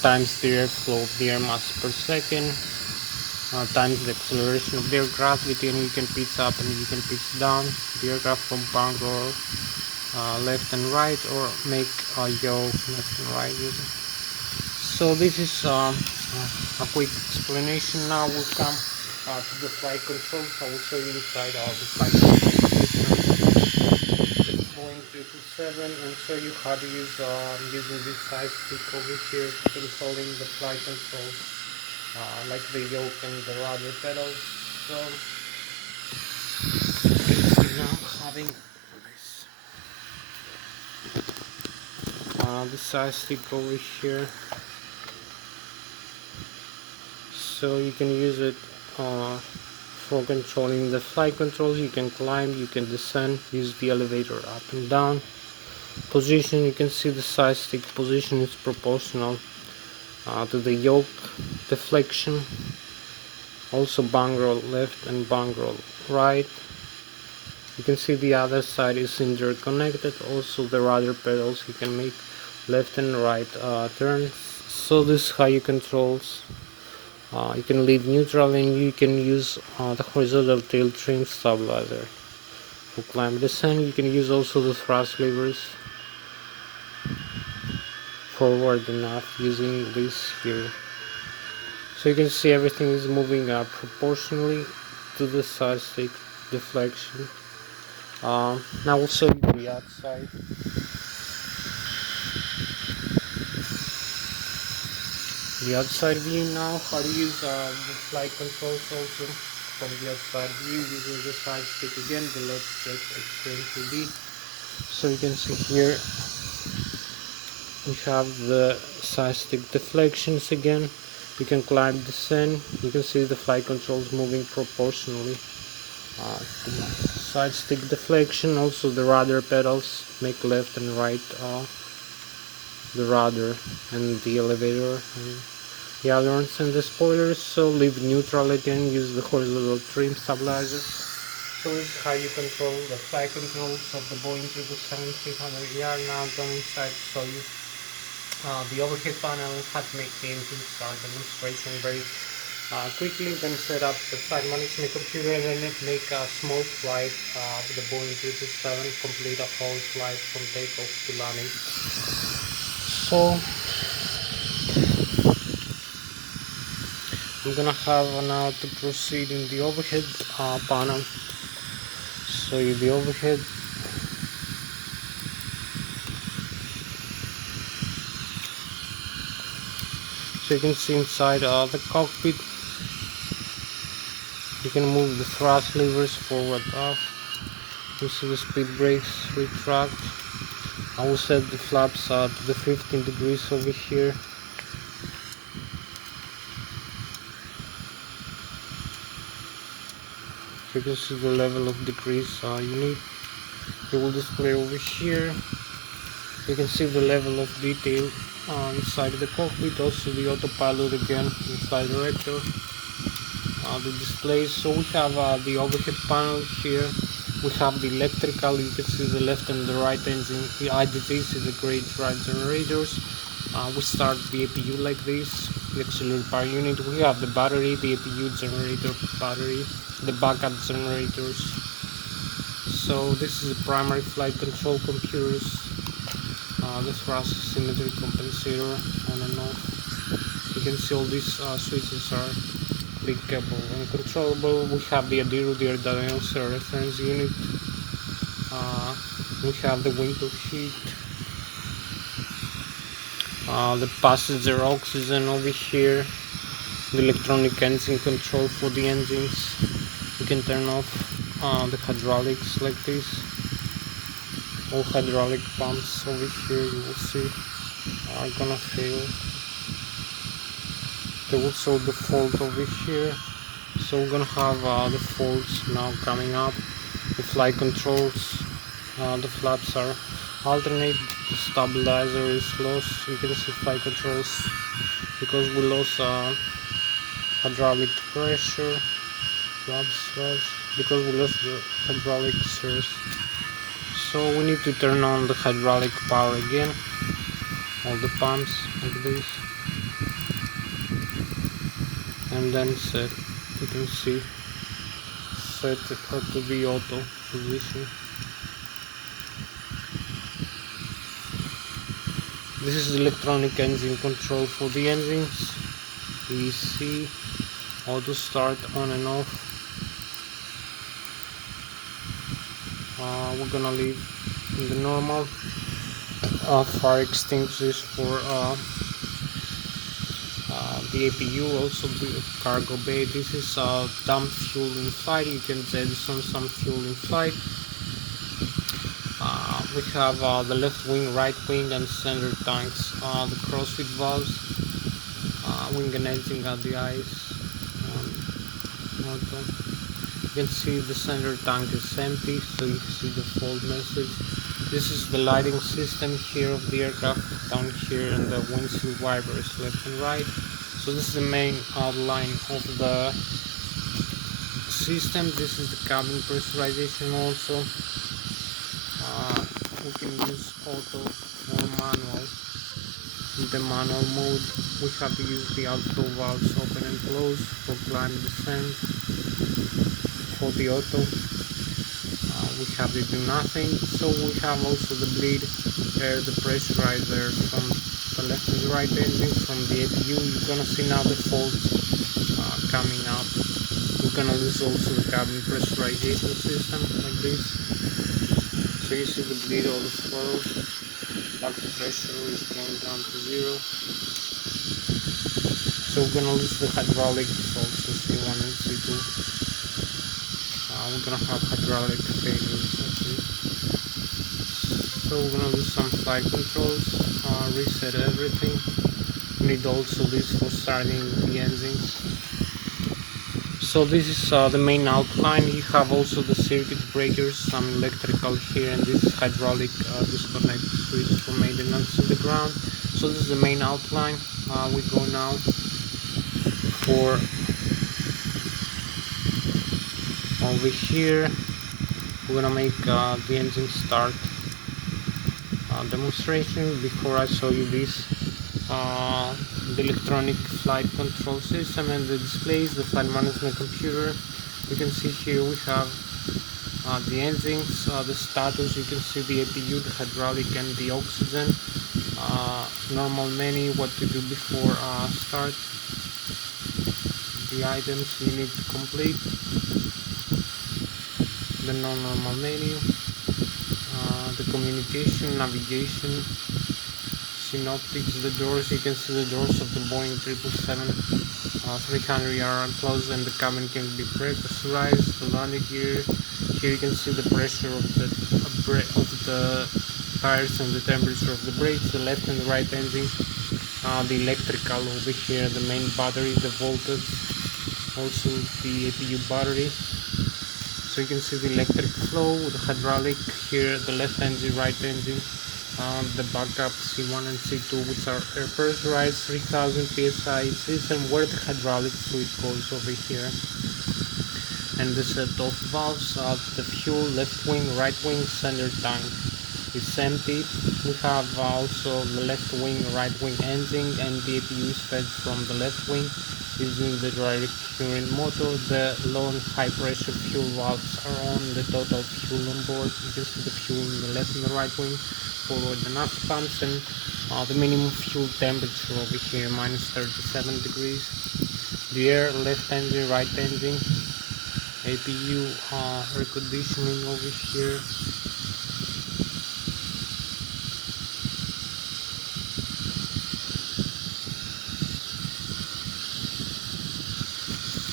times the airflow of the air mass per second times the acceleration of the air gravity, and you can pitch up and you can pitch down the aircraft from bank or left and right, or make a yaw left and right. So this is a quick explanation. Now we'll come to the flight controls. I will show you inside of the flight control system. It's Boeing 727 and show you how to use using this side stick over here to controlling the flight controls, like the yoke and the rudder pedals. So you can see now having this side stick over here, so you can use it for controlling the flight controls. You can climb, you can descend, use the elevator up and down. Position, you can see the side stick position is proportional to the yoke deflection. Also bang roll left and bang roll right. You can see the other side is interconnected. Also the rudder pedals, you can make left and right turns. So this is how you controls. You can leave neutral, and you can use the horizontal tail trim stabilizer. For climb descent, you can use also the thrust levers forward and aft using this here. So you can see everything is moving proportionally to the side stick deflection. Now we'll show you the outside. The outside view now, how to use the flight controls also from the outside view using the side stick again, the Lszh Extreme 2D. So you can see here we have the side stick deflections again. You can climb, descend. You can see the flight controls moving proportionally. Side stick deflection, also the rudder pedals make left and right the rudder and the elevator and the ailerons and the spoilers. So leave neutral again, use the horizontal trim stabilizer. So this is how you control the flight controls of the Boeing 777-300ER. Now I'm going inside to show you the overhead panel and how to make the engine start demonstration very quickly. Then set up the flight management computer and then make a small flight with the Boeing 777, complete a whole flight from takeoff to landing. So I'm gonna have now to proceed in the overhead panel. Show you the overhead. So you can see inside the cockpit, you can move the thrust levers forward up. You see the speed brakes retract. I will set the flaps to the 15 degrees over here. You can see the level of decrease you need. It will display over here. You can see the level of detail inside the cockpit, also the autopilot again inside the rector, the displays. So we have the overhead panel here. We have the electrical, you can see the left and the right engine. The IDTs is the great right generators. We start the APU like this, the auxiliary power unit. We have the battery, the APU generator battery, the backup generators. So this is the primary flight control computers. The thrust symmetry compensator on and off. You can see all these switches are clickable and controllable. We have the ADIRU, the aerodynamics reference unit. We have the window sheet, the passenger oxygen over here, the electronic engine control for the engines. You can turn off the hydraulics like this. All hydraulic pumps over here, you will see, are gonna fail. There will show the fault over here. So we're gonna have the faults now coming up. The flight controls, the flaps are alternate. The stabilizer is lost. You can see flight controls because we lost hydraulic pressure. Flaps lost. because we lost the hydraulic source. So we need to turn on the hydraulic power again, all the pumps like this, and then set, you can see, set it to the auto position. This is the electronic engine control for the engines. EC, auto start on and off. We're gonna leave in the normal. Fire extinguishers for the APU, also the cargo bay. This is dump fuel in flight. You can jettison some fuel in flight. We have the left wing, right wing, and center tanks. The crossfit valves, wing and engine at the eyes. You can see the center tank is empty, so you can see the fault message. This is the lighting system here of the aircraft, down here, and the windshield wipers left and right. So this is the main outline of the system. This is the cabin pressurization also. We can use auto or manual. In the manual mode, we have to use the outflow valves open and close for climb descent. For the auto, we have to do nothing. So we have also the bleed air, the pressurizer from the left and right engine, from the APU. You're gonna see now the faults coming up. We're gonna lose also the cabin pressurization system like this. So you see the bleed overflow. Back pressure is going down to 0. So we're gonna lose the hydraulics also, C1 and C2. We're gonna have hydraulic failures like this. So we're gonna do some flight controls, reset everything. We need also this for starting the engines. So this is the main outline. You have also the circuit breakers, some electrical here, and this is hydraulic disconnect switch for maintenance in the ground. So this is the main outline. We go now for over here. We're gonna make the engine start demonstration. Before I show you this, the electronic flight control system and the displays, the flight management computer. You can see here we have the engines, the status. You can see the APU, the hydraulic, and the oxygen. Normal menu, what to do before start, the items you need to complete, the non-normal menu, the communication, navigation, synoptics, the doors. You can see the doors of the Boeing 777-300 are closed and the cabin can be pressurized. The landing gear, here you can see the pressure of the tires and the temperature of the brakes, the left and the right engine, the electrical over here, the main battery, the voltage, also the APU battery. So you can see the electric flow, the hydraulic here, the left engine, right engine, the backup C1 and C2, which are air pressurized 3000 psi system, where the hydraulic fluid goes over here, and the set off valves, the fuel, left wing, right wing, center tank is empty. We have also the left wing, right wing engine, and the APU is fed from the left wing using the direct current motor. The low and high pressure fuel valves are on. The total fuel on board, you can see the fuel in the left and the right wing, forward and aft pumps, and the minimum fuel temperature over here, minus 37 degrees. The air, left engine, right engine, APU air conditioning over here.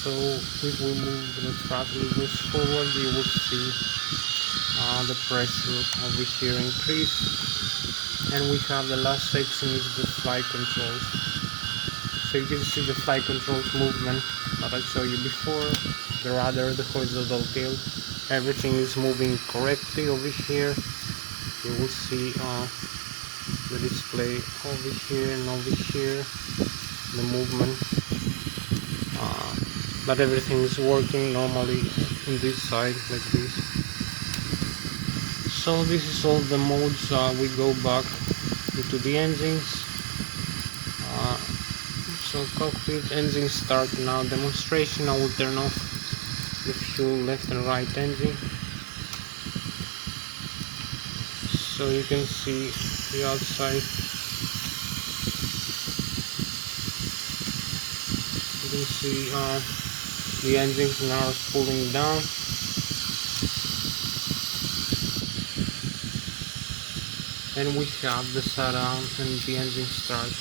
So if we move the throttle levers forward, you will see the pressure over here increase, and we have the last section is the flight controls. So you can see the flight controls movement that I showed you before, the rudder, the horizontal tilt, everything is moving correctly over here. You will see the display over here and over here, the movement. but everything is working normally on this side like this. So this is all the modes. We go back into the engines. uh, so cockpit engine start now demonstration. I will turn off the fuel left and right engine, so you can see the outside. You can see the engines now are cooling down. And we have the shutdown and the engine start.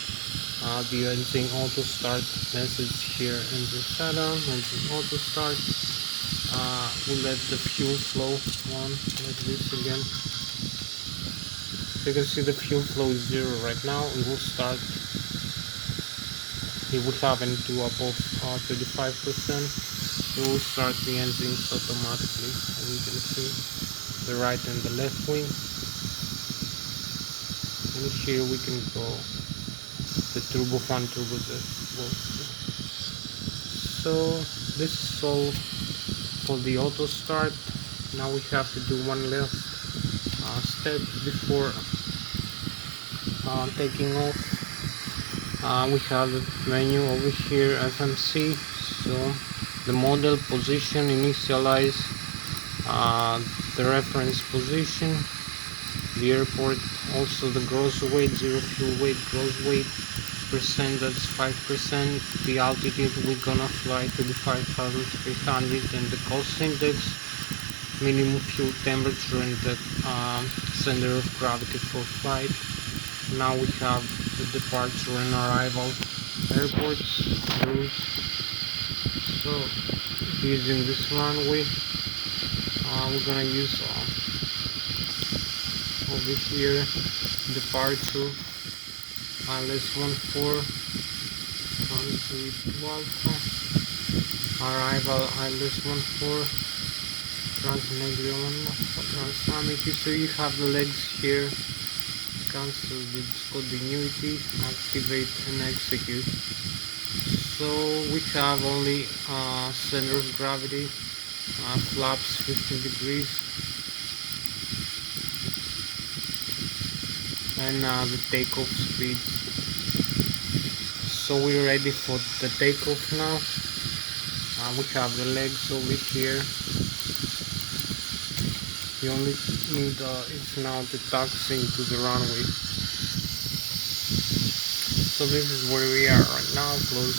The engine auto start message here. Engine shutdown, engine auto start. We let the fuel flow on like this again. So you can see the fuel flow is 0 right now. It will start. It will happen to above 35%. It will start the engines automatically. As you can see, the right and the left wing. And here we can go the turbofan turbojet. So this is all for the auto start. Now we have to do one last step before taking off. We have the menu over here, FMC. So the model, position, initialize, the reference position, the airport, also the gross weight, 0 fuel weight, gross weight percent, that's 5%, the altitude we're gonna fly to the 5,300, and the cost index, minimum fuel temperature, and the center of gravity for flight. Now we have the departure and arrival airports routes. So using this runway, we're gonna use over here departure Lszh 1 arrival Lszh 1 so you have the legs here. Cancel the discontinuity, activate and execute. So we have only center of gravity, flaps 15 degrees, and the takeoff speeds. So we're ready for the takeoff now. We have the legs over here. You only need is now the taxiing to the runway. So this is where we are right now, close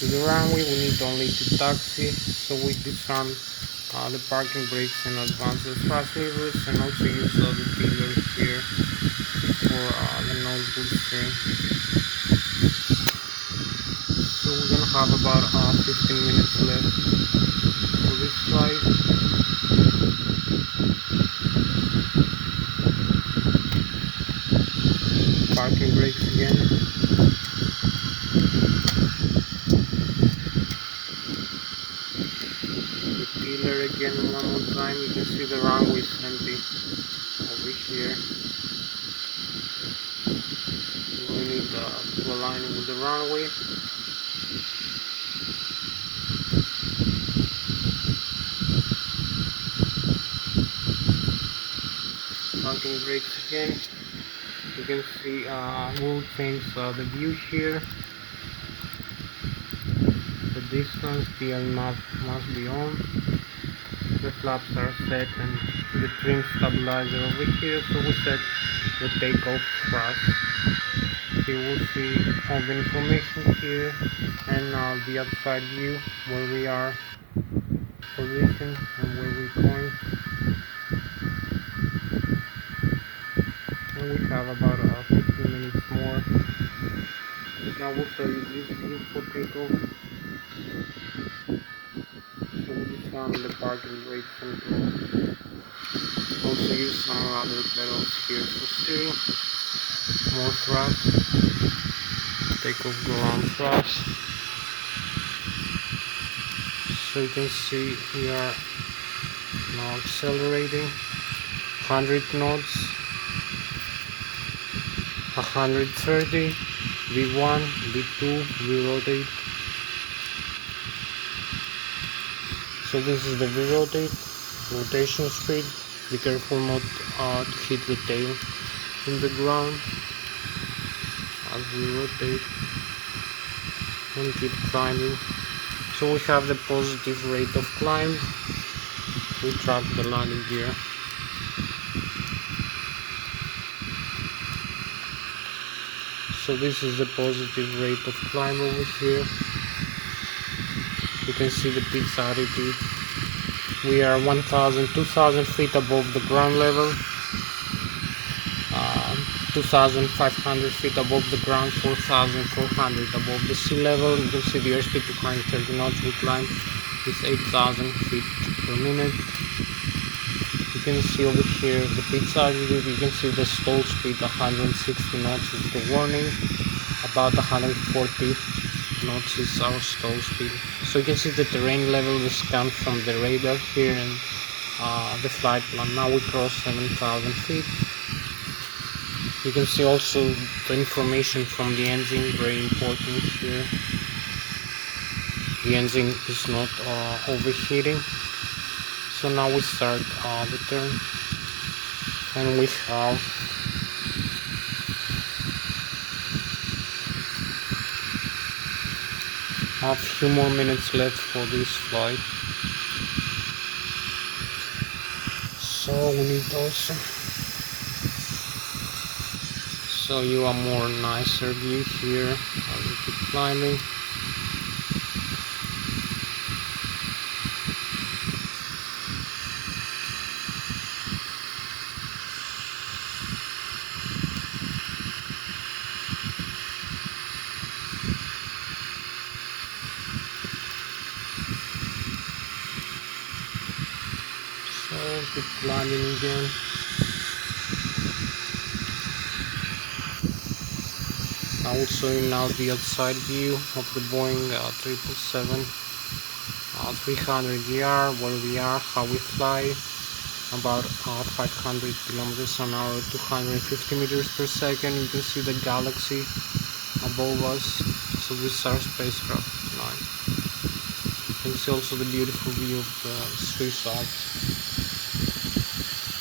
to the runway. We need only to taxi. So we disarm the parking brakes and advance the thrust levers, and also use the pillars here for the nose boostering. So we're gonna have about 15 minutes left for this flight. Parking brakes again. The pillar again one more time. You can see the runway is empty over here. We need to align with the runway. Parking brakes again. You can see we'll change the view here. The distance, the map must be on. The flaps are set, and the trim stabilizer over here. So we set the takeoff thrust. Here we'll see all the information here, and the outside view where we are positioned and where we're going. And we have about 15 minutes more. Now we'll show you this view for takeoff. So we disarm the parking brakes control. Also use some other pedals here for steering. More thrust. Takeoff ground thrust. So you can see we are now accelerating. 100 knots. 130, V1, V2, we rotate, So this is the rotation speed. Be careful not to hit the tail in the ground as we rotate and keep climbing. So we have the positive rate of climb. We track the landing gear. So this is the positive rate of climb over here. You can see the pitch altitude. We are 2,000 feet above the ground level, 2,500 feet above the ground, 4,400 above the sea level. You can see the airspeed 230 knots. We climb with 8,000 feet per minute. You can see over here the pitch altitude. You can see the stall speed 160 knots is the warning. About 140 knots is our stall speed. So you can see the terrain level is scanned from the radar here and the flight plan. Now we cross 7,000 feet. You can see also the information from the engine, very important here. The engine is not overheating. So now we start the turn, and we have a few more minutes left for this flight. So we need also show you a more nicer view here as we keep climbing. So keep climbing again. I will show you now the outside view of the Boeing 777-300ER, where we are, how we fly, about 500 kilometers an hour, 250 meters per second. You can see the galaxy above us. So this is our spacecraft tonight. You can see also the beautiful view of the Swiss Alps,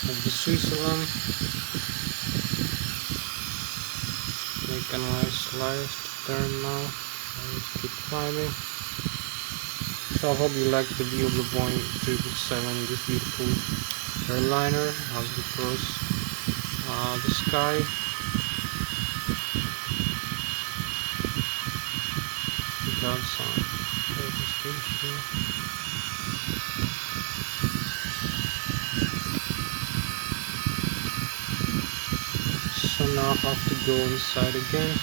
of the Switzerland. Make a nice left turn now. Let's keep climbing. So I hope you like the view of the Boeing 777, this beautiful airliner as we cross the sky. We got some here. So now I have to go inside again.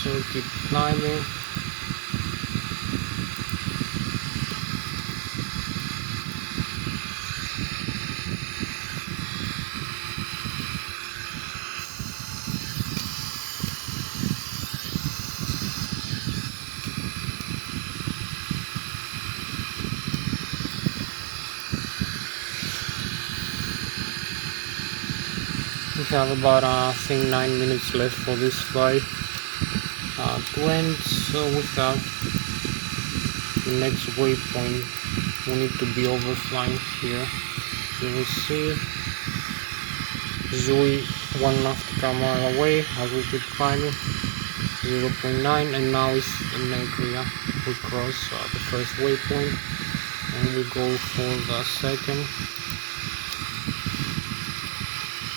So keep climbing. We have about I think 9 minutes left for this flight to end. So we have the next waypoint. We need to be overflying here. You will see Zui 1.5 mile away as we keep climbing. 0.9, and now it's in Negria. We cross the first waypoint and we go for the second.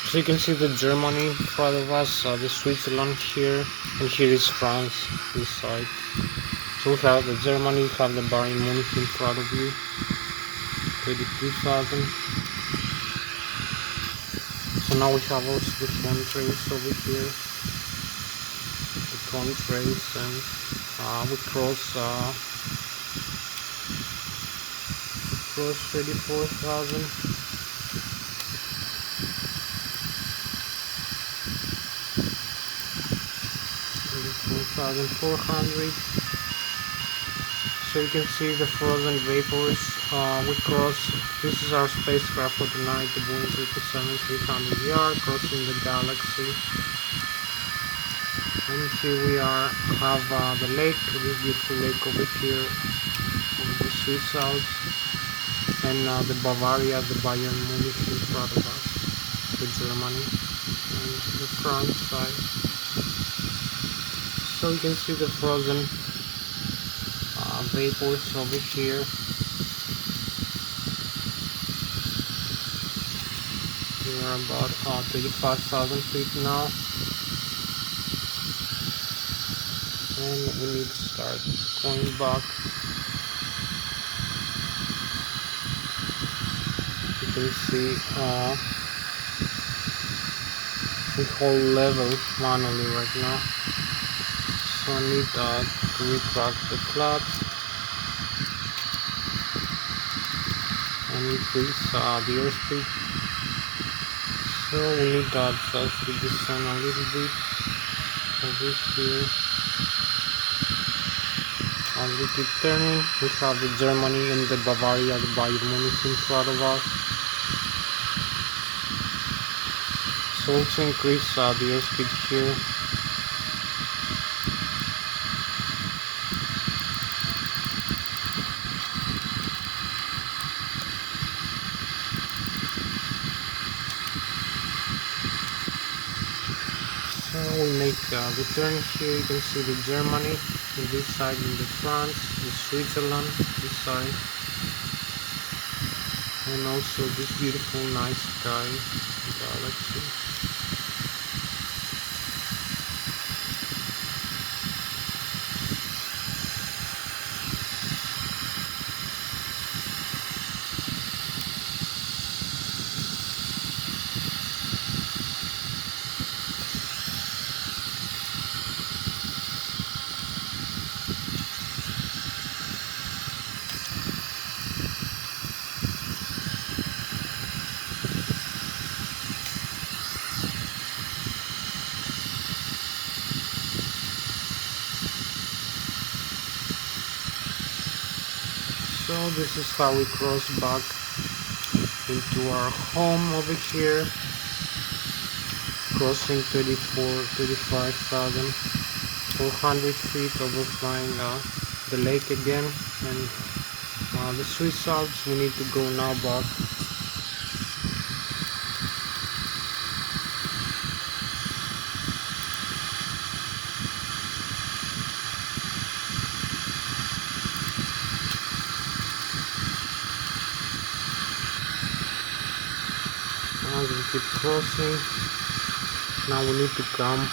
So you can see the Germany in front of us, the Switzerland here, and here is France, this side. So we have the Germany, we have the Bayern Munich in front of you, 32,000. So now we have also the contrails over here, the contrails, and we cross 34,000. 1,400. So you can see the frozen vapors. We cross. This is our spacecraft for tonight, the Boeing 777-300ER, crossing the galaxy. And here we have the lake, this beautiful lake over here, over the Swiss Alps, and the Bavaria, the Bayern Munich in front of us, the Germany, and the France side. So you can see the frozen vapors over here. We are about 35,000 feet now, and we need to start going back. You can see the whole level manually right now, so I need to retract the clutch and increase the airspeed. So we need to adjust the descent a little bit over here. As we keep turning, we have the Germany and the Bavaria, the Bayern Munich in front of us. So also increase the airspeed here. So we make the turn here. You can see the Germany on this side, and the France, the Switzerland this side, and also this beautiful nice sky galaxy. So this is how we cross back into our home over here, crossing 35,400 feet, overflying the lake again, and the Swiss Alps. We need to go now back. As we keep crossing, now we need to come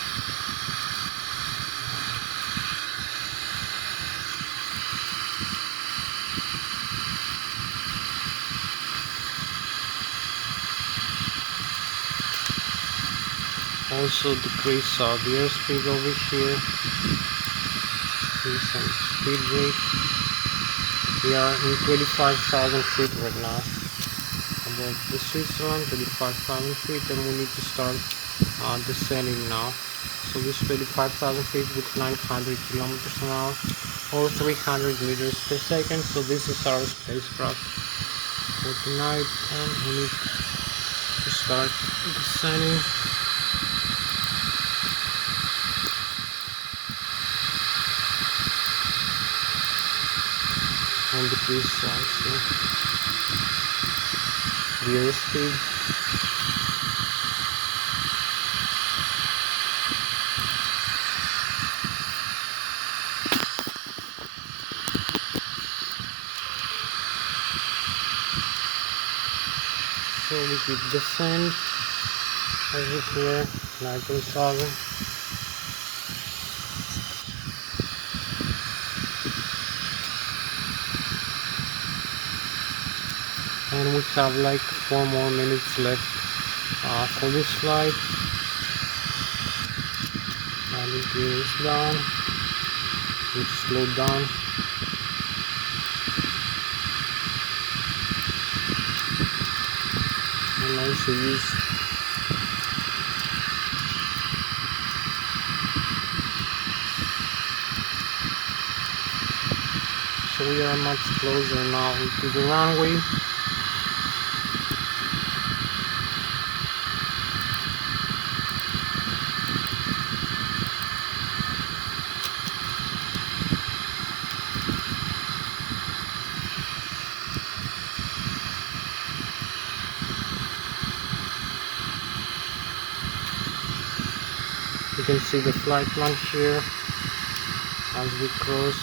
also decrease the airspeed over here. See some speed rate. We are in 25,000 feet right now above the Switzerland, 25,000 feet, and we need to start descending now. So this 25,000 feet with 900 kilometers an hour or 300 meters per second. So this is our spacecraft for tonight, and we need to start descending. And decrease also the airspeed. So we keep descend over here, like we saw them. And we have like 4 more minutes left for this flight. And the gear is down. We slow down. And also use So we are much closer now to the runway. You can see the flight plan here as we cross.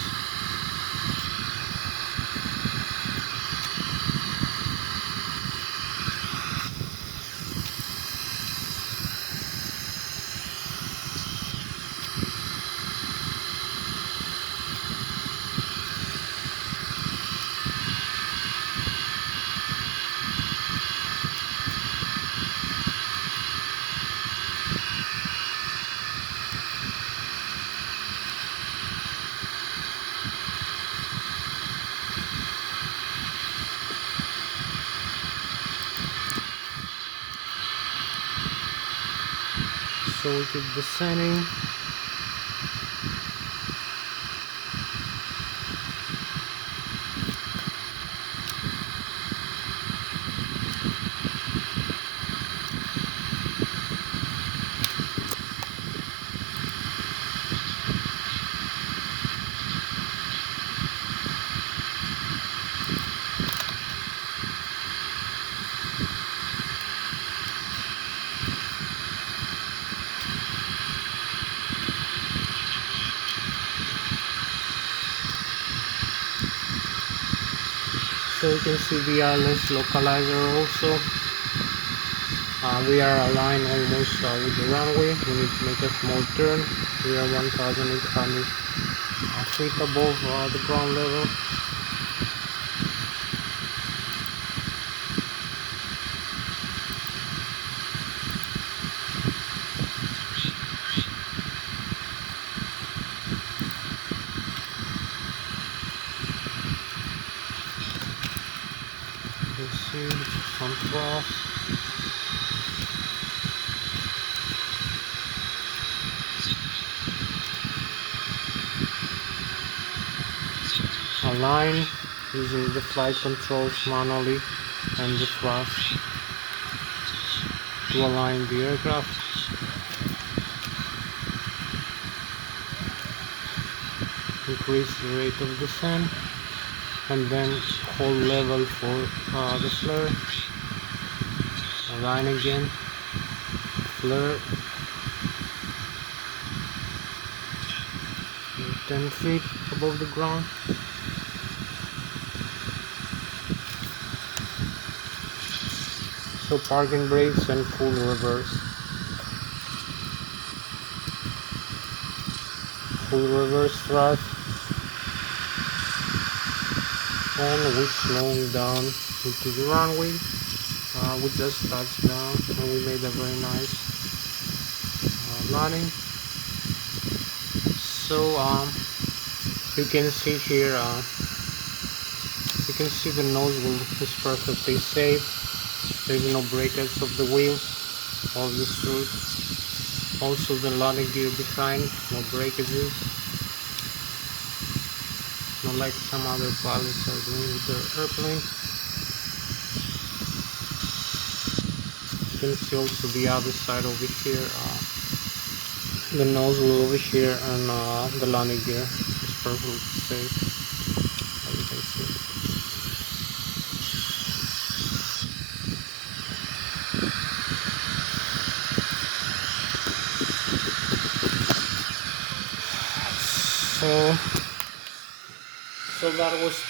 So we keep descending. So you can see the Lszh localizer also. We are aligned almost with the runway. We need to make a small turn. We are 1,800 feet above the ground level. You can see some troughs. Align using the flight controls manually and the thrust to align the aircraft. Increase the rate of descent and then hold level for the flare. Align again, flare. 10 feet above the ground. So parking brakes and full reverse. Full reverse thrust. And we're slowing down into the runway. We just touched down and we made a very nice landing. So you can see here, you can see the nozzle is perfectly safe. There is no breakage of the wheels or the strut. Also the landing gear behind, no breakages. Not like some other pilots are doing with their airplane. You can see also the other side over here, the nozzle over here, and the landing gear is perfectly safe, as you can see. So that was